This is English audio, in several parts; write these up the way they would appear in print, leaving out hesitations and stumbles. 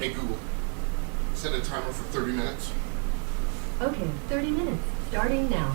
Hey Google, set a timer for 30 minutes. Okay, 30 minutes, starting now.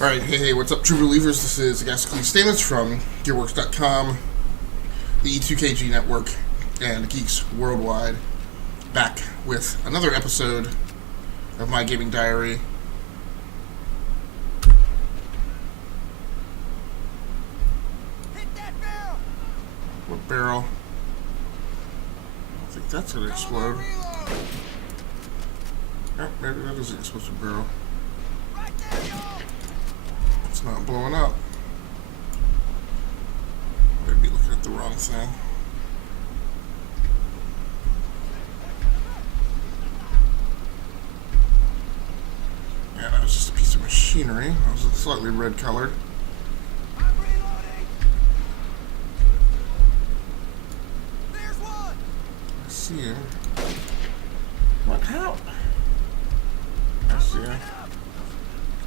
Alright, hey, what's up, true believers? This is Gascony Statements from GeForce.com, the E2KG Network, and Geeks Worldwide, back with another episode of my gaming diary. Hit that barrel! What barrel? I think that's gonna explode. Oh, maybe that is an explosive barrel. Right there, y'all! It's not blowing up. Maybe looking at the wrong thing. Yeah, that was just a piece of machinery. It was slightly red colored. I'm reloading! There's one! I see him. What? How? I see him.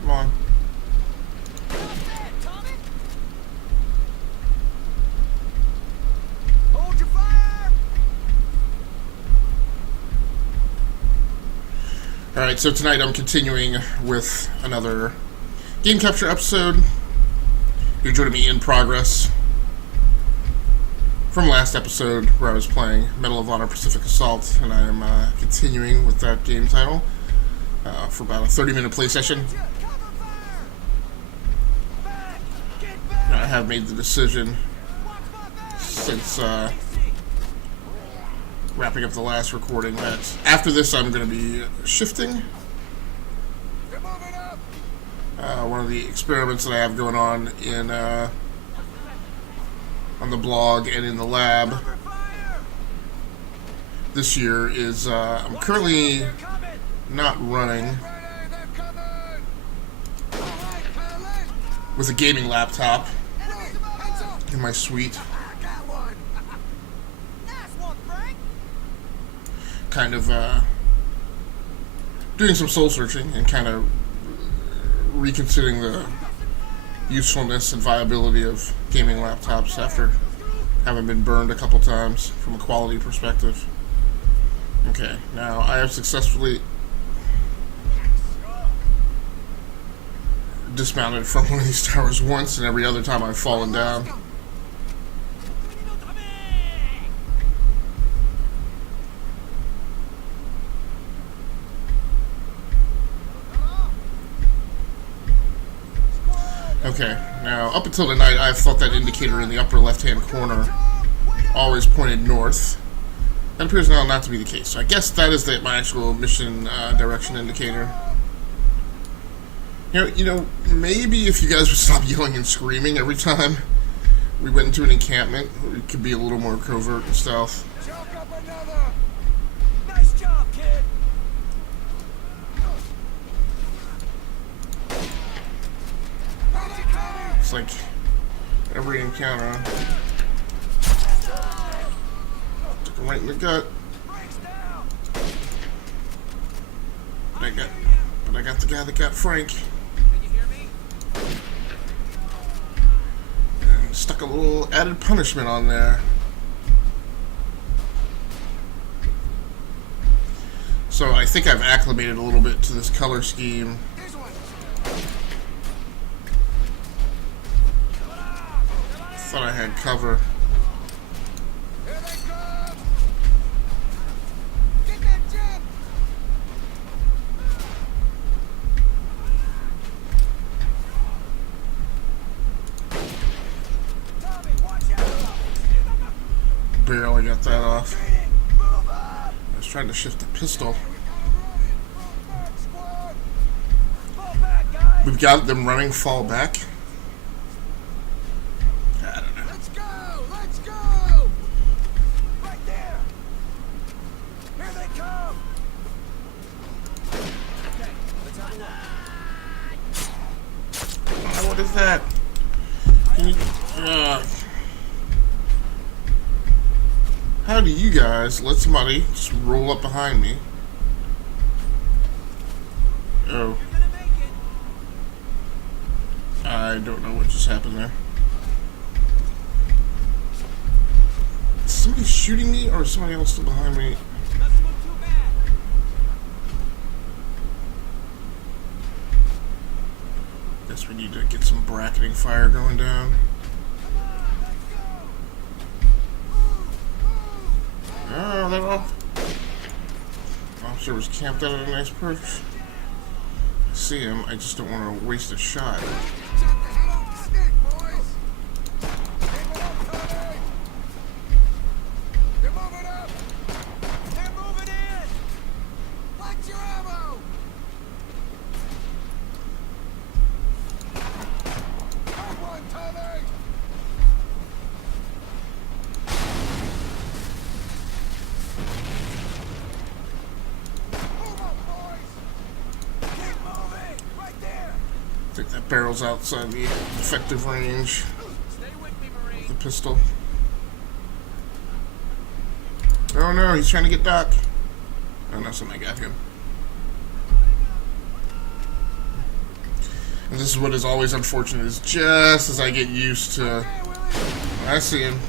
Come on. There, Tommy! Hold your fire! Alright, so tonight I'm continuing with another game capture episode. You're joining me in progress from last episode where I was playing Medal of Honor Pacific Assault, and I am continuing with that game title for about a 30-minute play session. Cover fire! Back! Get back! I have made the decision Watch my back! since wrapping up the last recording that after this I'm going to be shifting. You're moving up! One of the experiments that I have going on in on the blog and in the lab Cover fire! this year is I'm currently They're coming! not running Ready, they're coming! All right, Colin! with a gaming laptop Enemies above us! in my suite, I got one! Nice one, Frank! kind of doing some soul searching and kind of reconsidering the usefulness and viability of gaming laptops after having been burned a couple times from a quality perspective. Okay, now I have successfully dismounted from one of these towers once, and every other time I've fallen down. Okay, now up until tonight I've thought that indicator in the upper left-hand corner always pointed north. That appears now not to be the case. So I guess that is my actual mission direction indicator. You know, maybe if you guys would stop yelling and screaming every time we went into an encampment, it could be a little more covert and stealth. Chalk up another! Nice job, kid! It's like every encounter took him right in the gut. Brakes down! But I got the guy that got Frank. Can you hear me? And stuck a little added punishment on there. So I think I've acclimated a little bit to this color scheme. Here's one! Thought I had cover. Here they come! Get that jet! Tommy, watch out! Barely got that off. Move up! I was trying to shift the pistol. Fall back, squad! Fall back, guys! We've got them running fall back. I don't know. Let's go! Let's go! Right there! Here they come! is that? Can you, how do you guys let somebody just roll up behind me? Oh. I don't know what just happened there. Is somebody shooting me or is somebody else still behind me? Guess we need to get some bracketing fire going down. Oh, that officer was camped out at a nice perch. I see him, I just don't want to waste a shot. I think that barrel's outside the effective range of the pistol. Oh no, he's trying to get Doc. Oh no, somebody got him. And this is what is always unfortunate, is just as I get used to... I see him.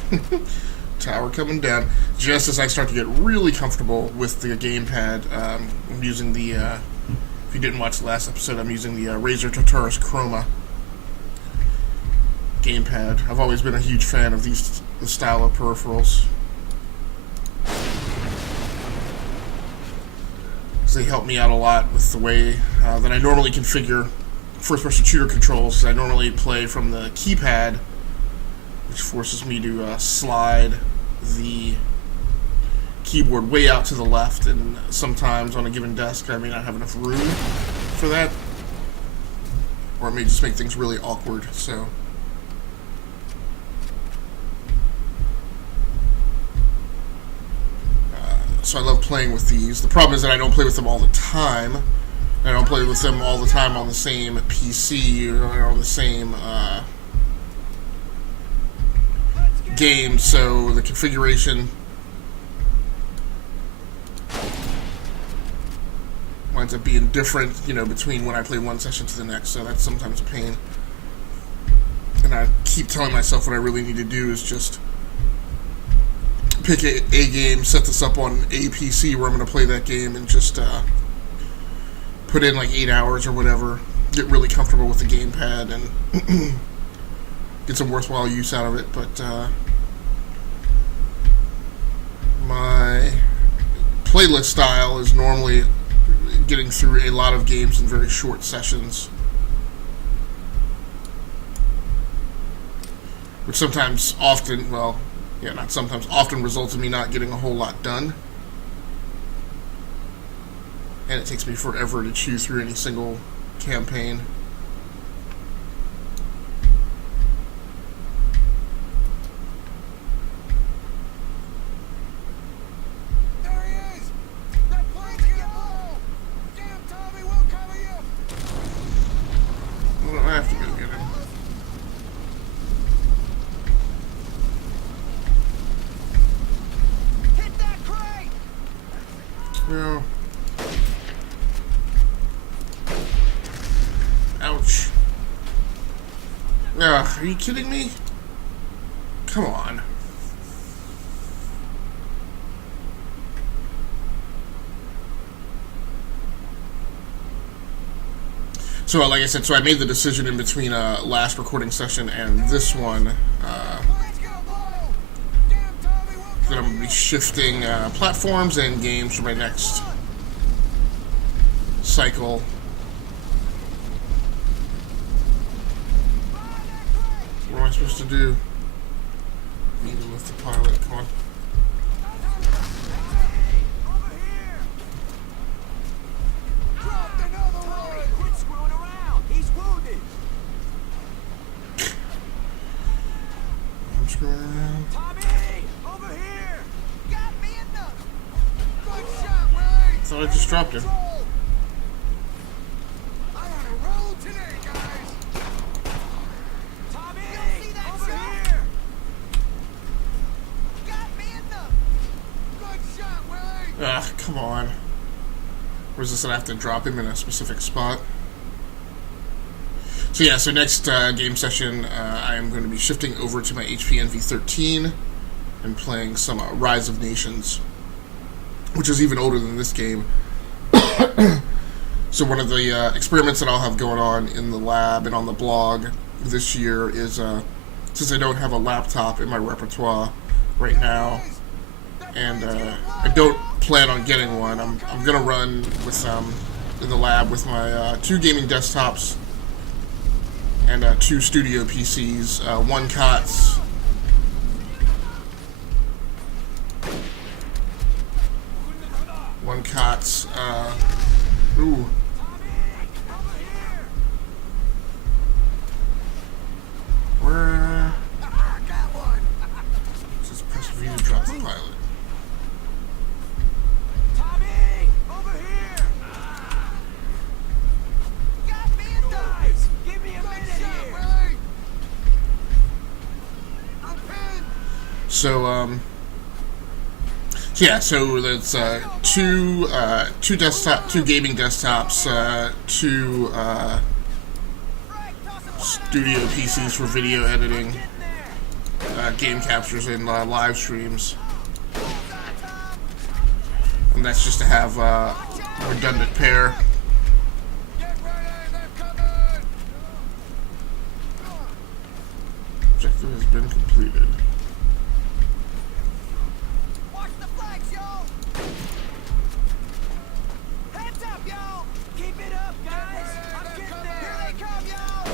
Tower coming down. Just as I start to get really comfortable with the gamepad, I'm using the... if you didn't watch the last episode, I'm using the Razer Tartarus Chroma gamepad. I've always been a huge fan of the style of peripherals. They help me out a lot with the way that I normally configure first-person shooter controls. I normally play from the keypad, which forces me to slide the keyboard way out to the left, and sometimes on a given desk I may not have enough room for that, or it may just make things really awkward. So I love playing with these. The problem is that I don't play with them all the time. I don't play with them all the time on the same PC or on the same game, so the configuration winds up being different, you know, between when I play one session to the next, so that's sometimes a pain. And I keep telling myself what I really need to do is just pick a game, set this up on a PC where I'm going to play that game, and just put in like 8 hours or whatever, get really comfortable with the gamepad, and get some worthwhile use out of it. But my playlist style is normally getting through a lot of games in very short sessions, which sometimes, often, well, yeah, not sometimes, often results in me not getting a whole lot done. And it takes me forever to chew through any single campaign. There he is! That plane's gonna blow! Damn, Tommy, we'll cover you! Well, I have to go get him. Hit that crate! No. Ouch. Ugh, are you kidding me? Come on. So, like I said, so I made the decision in between last recording session and this one Plane's gonna blow! Damn, Tommy, we'll that cover I'm going to be shifting platforms and games for my next cycle. What am I supposed to do? Need to lift the pilot. Come on. Over here! Dropped another one! Quit screwing around! He's wounded! I'm screwing around. Tommy! Over here! Got me in the... Good shot, Willie! I thought I just dropped him. I'm on a roll today, guys! Ugh, come on. Or is this that I have to drop him in a specific spot? So yeah, so next game session, I am going to be shifting over to my HP Envy 13 and playing some Rise of Nations, which is even older than this game. So one of the experiments that I'll have going on in the lab and on the blog this year is, since I don't have a laptop in my repertoire right now, and I don't plan on getting one, I'm going to run with in the lab with my 2 gaming desktops and 2 studio PCs, 1 COTS, ooh. Where? Just press V to drop the pilot. Tommy, over here. Got me a dice. Give me a minute here. I'm pinned. So yeah, so that's 2 gaming desktops, 2 studio PCs for video editing, game captures, and live streams. And that's just to have a redundant pair. Get ready, they're coming. Objective has been completed. Watch the flags, y'all. Heads up, y'all. Keep it up, guys. I'm getting there. Here they come, y'all.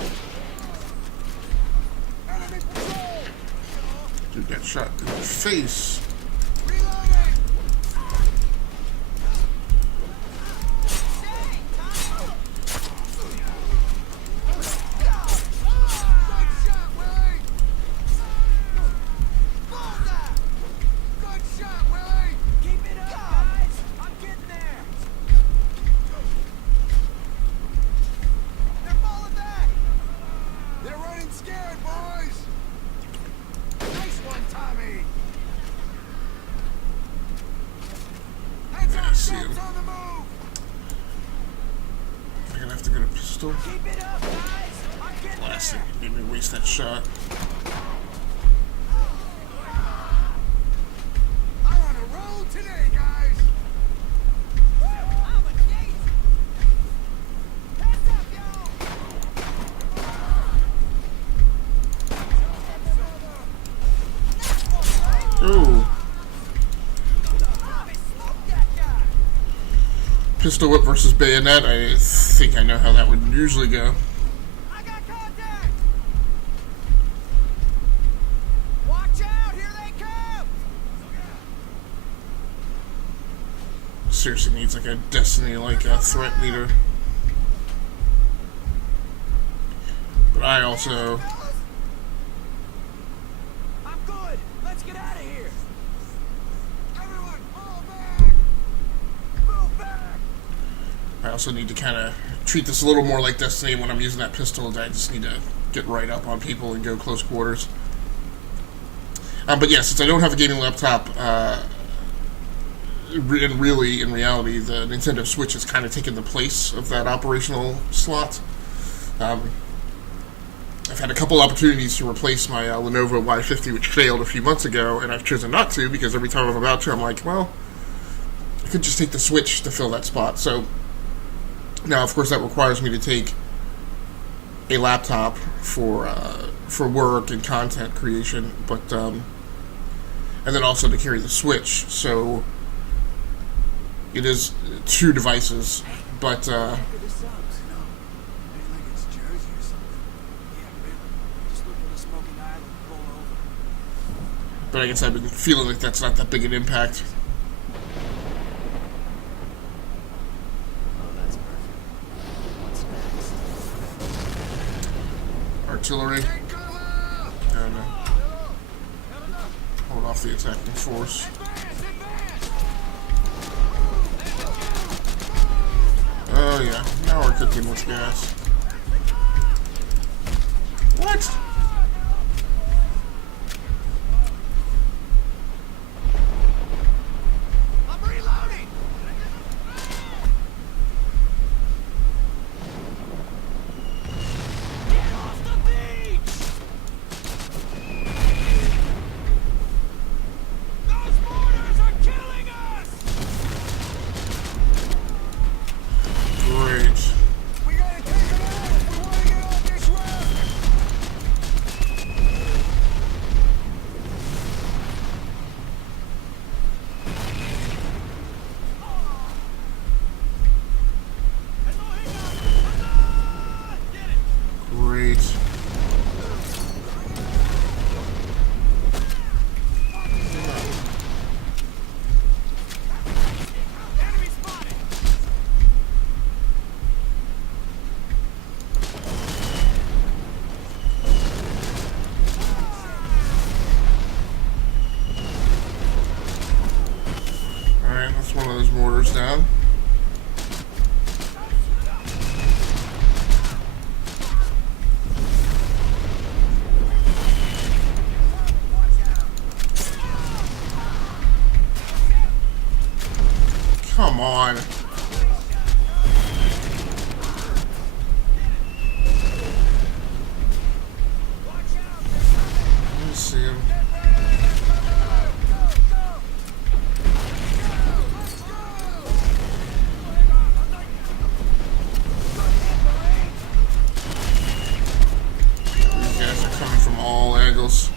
Enemy patrol. Dude got shot in the face. Reloading. See him. I'm gonna have to get a pistol. Keep it up, guys. I'm getting Last thing there. made me waste that shot. I'm on a roll today, guys. I'm a gate. Heads up, y'all. Ooh. Tommy, smoke that guy. Pistol whip versus bayonet. I think I know how that would usually go. I got contact. Watch out, here they come. Seriously needs like a Destiny-like threat leader. But I also I'm good. Let's get out of here. Everyone, fall back. Move back. I also need to kind of treat this a little more like Destiny when I'm using that pistol. I just need to get right up on people and go close quarters. But yeah, since I don't have a gaming laptop, and really, in reality, the Nintendo Switch has kind of taken the place of that operational slot. I've had a couple opportunities to replace my Lenovo Y50, which failed a few months ago, and I've chosen not to because every time I'm about to, I'm like, well, I could just take the Switch to fill that spot. So now, of course, that requires me to take a laptop for work and content creation, but and then also to carry the Switch. So it is 2 devices, but Look at the subs, you know. Maybe like it's Jersey or something. Yeah, really. Just look at the smoking island, roll over. but I guess I've been feeling like that's not that big an impact. Oh, that's perfect. What's next? Artillery. And hold off the attacking force. Oh yeah, now we're cooking with gas. What? I'm reloading. That's one of those mortars down. Come on. Let me see him. These guys are coming from all angles.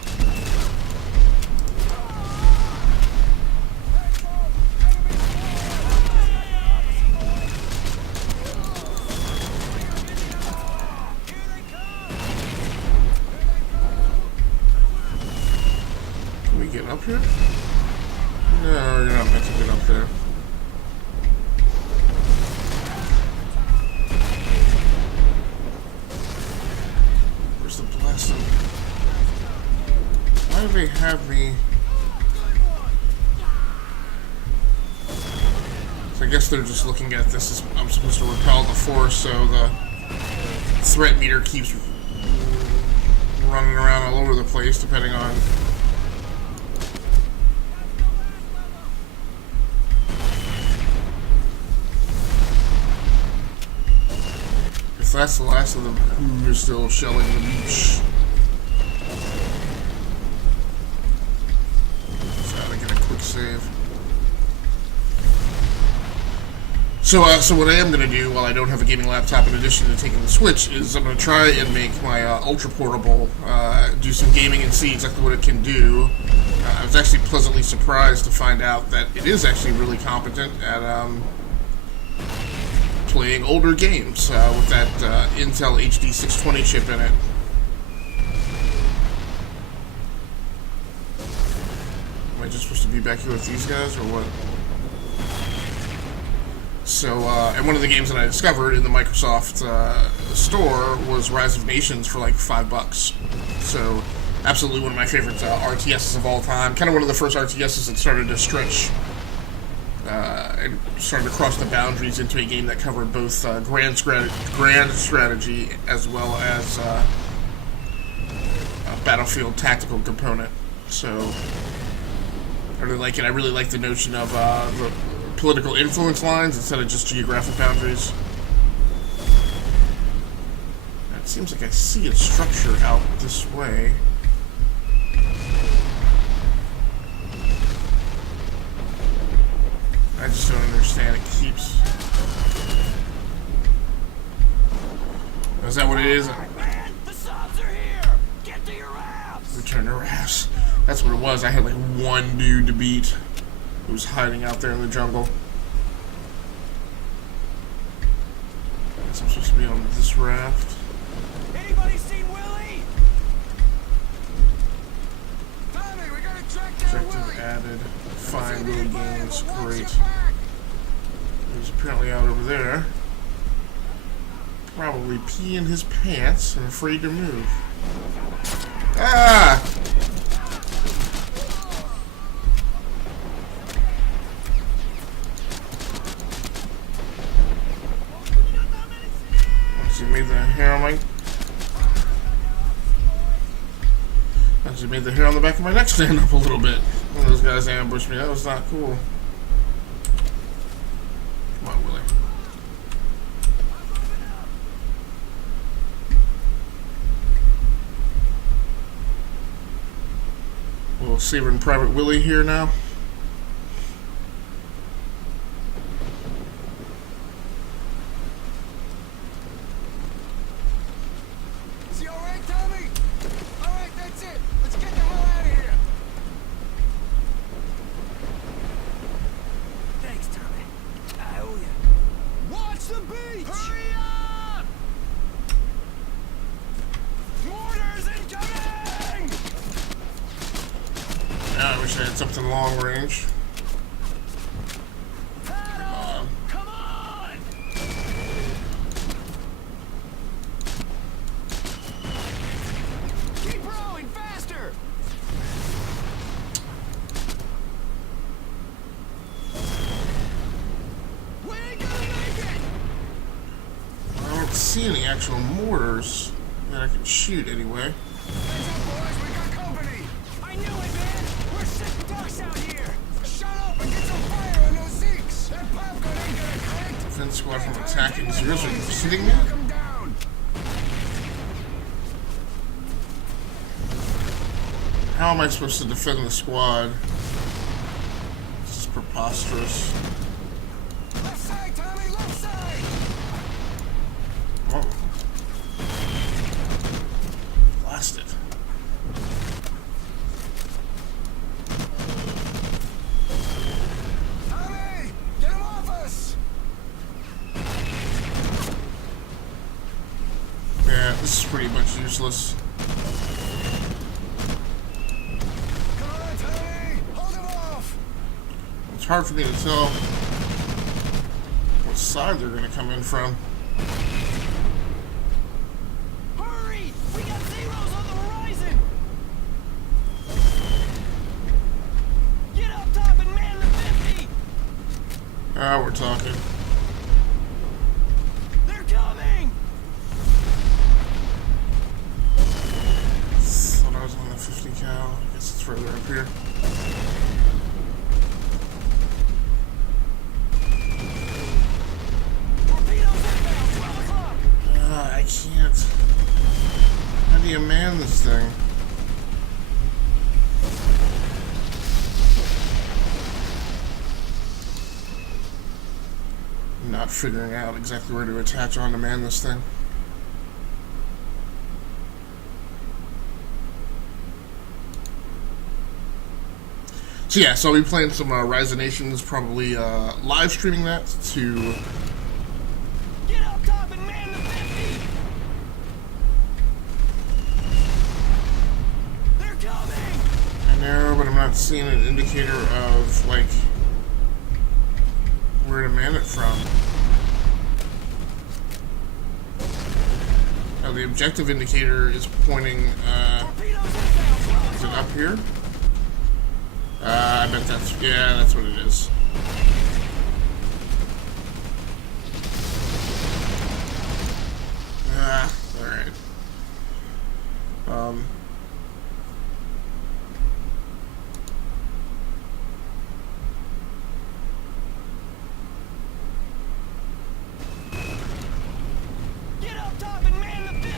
Get up here? No, you're not meant to get up there. Where's the blessing? Why do they have me? So I guess they're just looking at this as I'm supposed to repel the force, so the threat meter keeps running around all over the place depending on that's the last of them who are still shelling the beach. So I gotta get a quick save. So what I am gonna do while I don't have a gaming laptop, in addition to taking the Switch, is I'm gonna try and make my ultra portable, do some gaming and see exactly what it can do. I was actually pleasantly surprised to find out that it is actually really competent at playing older games with that Intel HD 620 chip in it. Am I just supposed to be back here with these guys, or what? So, and one of the games that I discovered in the Microsoft store was Rise of Nations for like $5. So, absolutely one of my favorite RTSs of all time. Kind of one of the first RTSs that started to stretch and started to cross the boundaries into a game that covered both grand strategy as well as a battlefield tactical component. So I really like it. I really like the notion of the political influence lines instead of just geographic boundaries. It seems like I see its structure out this way. I just don't understand. It keeps... Is that what it is? The subs are here! Get to your rafts! Return to rafts. That's what it was. I had like one dude to beat who was hiding out there in the jungle. Guess I'm supposed to be on this raft. Anybody seen Willie? Tommy, we gotta track down Objective Willie! added. Find Willie gains. Great. He's apparently out over there. Probably peeing his pants and afraid to move. Ah! Actually made the hair on my... Actually made the hair on the back of my neck stand up a little bit. One of those guys ambushed me. That was not cool. Come on, Willie. Little Saving Private Willie here now. Is he alright, Tommy? Alright, that's it. Let's get the hell out of here. Thanks, Tommy. I owe you. Watch the beach! Hurry up! Mortars incoming! I wish I had something long range. Come on! Keep rowing faster! see any actual mortars that I can shoot anyway. Heads up, boys, we got company. I knew it, man. We're sitting ducks out here. Shut up and get some fire on those Zeeks. That popgun ain't gonna crack. Defense squad from attacking. Seriously, you're sitting me? Knock 'em down. How am I supposed to defend the squad? This is preposterous. Left side, Tommy, left side. Oh. Blasted. Tommy, get him off us. Yeah, this is pretty much useless. Come on, Tommy, hold him off. It's hard for me to tell what side they're going to come in from. Hurry! We got zeros on the horizon. Get up top and man the 50. Ah, we're talking. They're coming. Thought I was on the 50 cal. I guess it's further up here. Torpedoes inbound, 12 o'clock. I can't. How do you man this thing? Not figuring out exactly where to attach on to man this thing. So yeah, so I'll be playing some Rise of Nations, probably live streaming that to Get up top and man the 50. They're coming. I know, but I'm not seeing an indicator of, like, where to man it from. Now, the objective indicator is pointing, Torpedoes inbound, 12 is it o'clock. up here? I bet that's, yeah, that's what it is. Alright. Get up top and man the 50.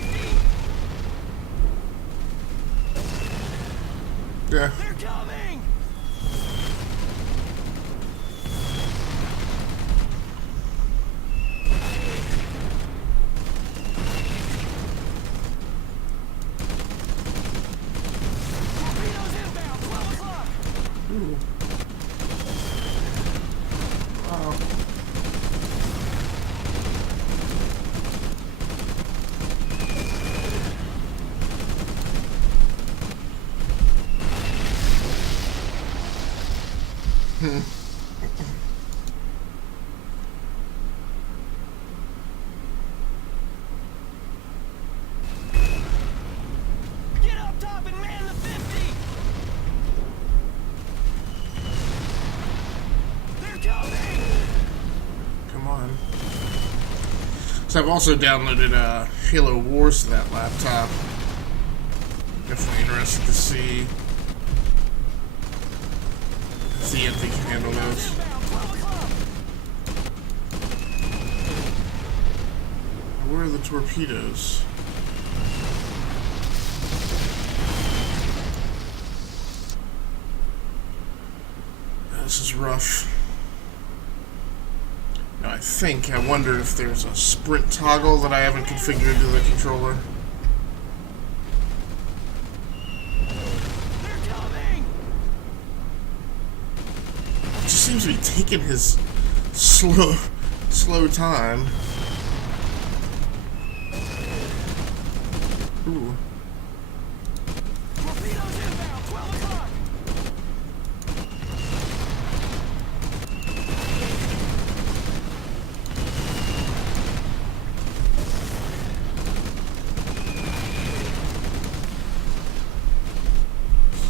Yeah. They're coming. Torpedoes inbound, 12 o'clock. Ooh. Wow. Get up top and man the 50. They're coming. Come on. So I've also downloaded Halo Wars to that laptop. Definitely interested to see if they can handle those. Inbound, 12 o'clock. Where are the torpedoes? This is rough. Now I wonder if there's a sprint toggle that I haven't configured to the controller. They're coming. It just seems to be taking his slow time. Ooh. Torpedoes inbound, 12 o'clock.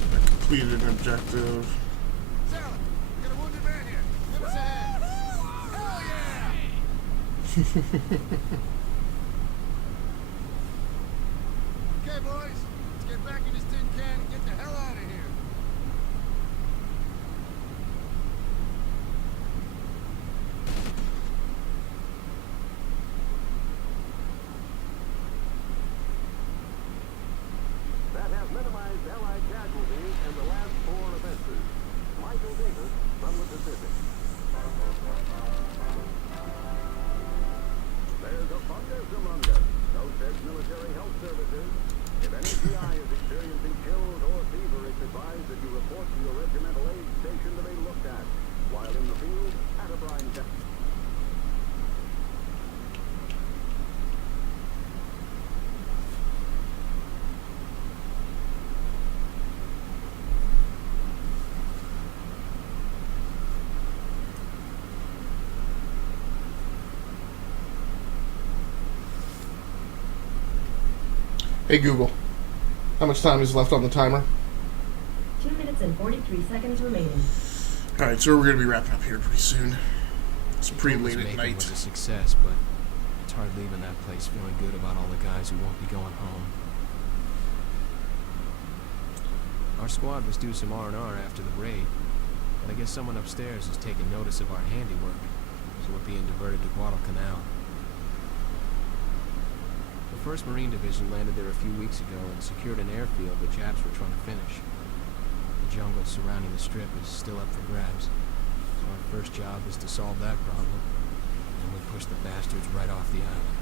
I completed an objective. Sally, we got a wounded man here. Give us a hand. Hell yeah! casualties in the last 4 offenses. Michael Davis from the Pacific. There's a fungus among us. So says Military Health Services. If any GI is experiencing chills or fever, it's advised that you report to your regimental aid station to be looked at. While in the field, at a brine test. Hey Google, how much time is left on the timer? 2 minutes and 43 seconds remaining. Alright, so we're going to be wrapping up here pretty soon. It's pretty late at Macon night. was a success, but it's hard leaving that place feeling good about all the guys who won't be going home. Our squad was due some R&R after the raid, but I guess someone upstairs has taken notice of our handiwork, so we're being diverted to Guadalcanal. The 1st Marine Division landed there a few weeks ago and secured an airfield the Japs were trying to finish. The jungle surrounding the strip is still up for grabs, so our first job is to solve that problem, and we push the bastards right off the island.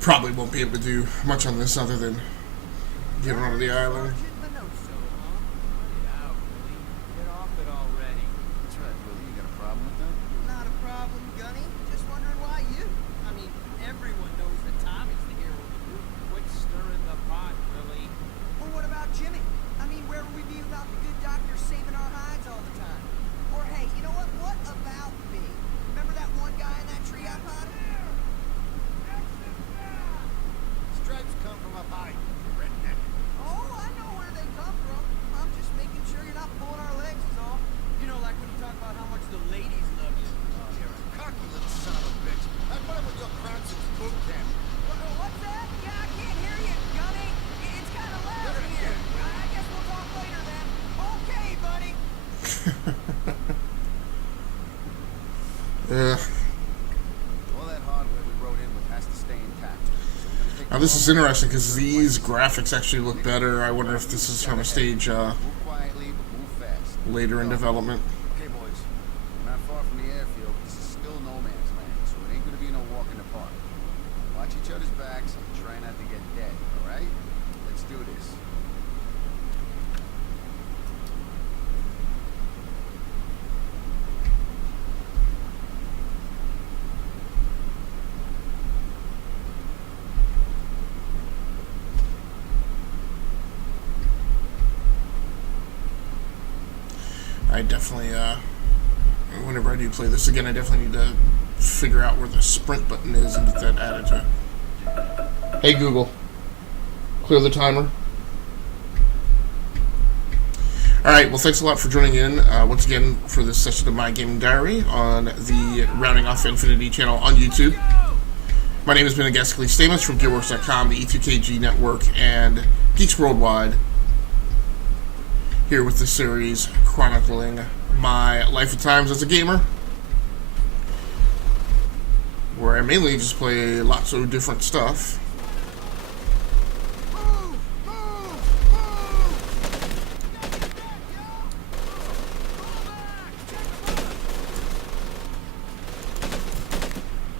Probably won't be able to do much on this other than get onto the island. Get off it already. That's right, Willie. You got a problem with that? Not a problem, Gunny. Just wondering why you. I mean, everyone knows that Tommy's the hero of the group. Quit stirring the pot, Willie. Well, what about Jimmy? I mean, where would we be without the good doctor saving our hides all the time? Or hey, you know what? What about me? Remember that one guy in that tree I caught? Stripes come from up high, redneck. Oh, I know where they come from. I'm just making sure you're not pulling our legs is all. You know, like when you talk about how much the ladies love you. Oh, you're a cocky little son of a bitch. I put up with your crap since boot camp. What's that? Yeah, I can't hear you, Gunny. It's kind of loud in here. I guess we'll talk later then. Okay, buddy. All that hardware we rode in with has to stay intact. So we're gonna take Now this is interesting because these graphics actually look better. I wonder if this is from a stage move quietly, but move fast. later in development. Okay, boys. We're not far from the airfield. This is still no man's land, so it ain't gonna be no walk in the park. Watch each other's backs and try not to get dead, alright? Let's do this. I definitely, whenever I do play this again, I definitely need to figure out where the sprint button is and get that added to it. Hey Google, clear the timer. Alright, well thanks a lot for joining in once again for this session of My Gaming Diary on the Rounding Off Infinity channel on YouTube. My name has been Agasically Stamos from GeForce.com, the E2KG Network, and Geeks Worldwide, here with the series chronicling my life at times as a gamer, where I mainly just play lots of different stuff.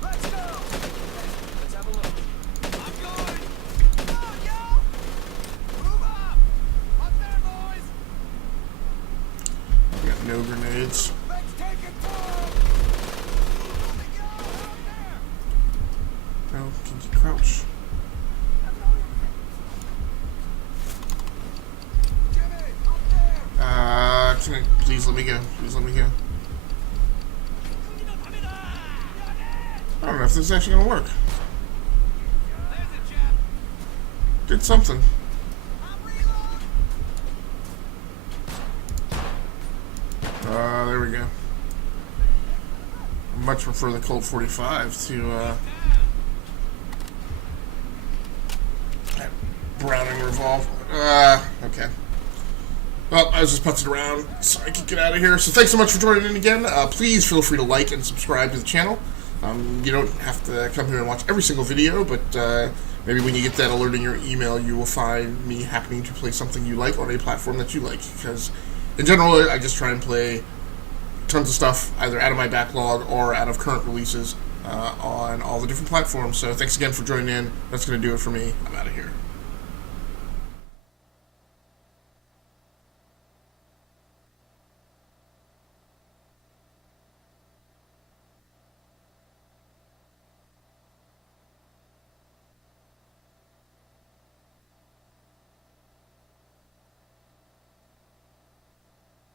Let's go! Let's have a look. I'm going! Come on, yo! Move up! Up there, boys! I got no grenades. Let's take it to 'em! Yo, out there! No, can you crouch? Jimmy, up there! Can I, please let me go. Please let me go. I don't know if this is actually gonna work. There's a chap! Did something. I'm reloading! There we go. I much prefer the Colt 45 to, Browning revolver. Okay. Well, I was just putzing around so I could get out of here. So thanks so much for joining in again. Please feel free to like and subscribe to the channel. You don't have to come here and watch every single video, but maybe when you get that alert in your email, you will find me happening to play something you like on a platform that you like. Because in general, I just try and play tons of stuff, either out of my backlog or out of current releases on all the different platforms. So thanks again for joining in. That's going to do it for me. I'm out of here.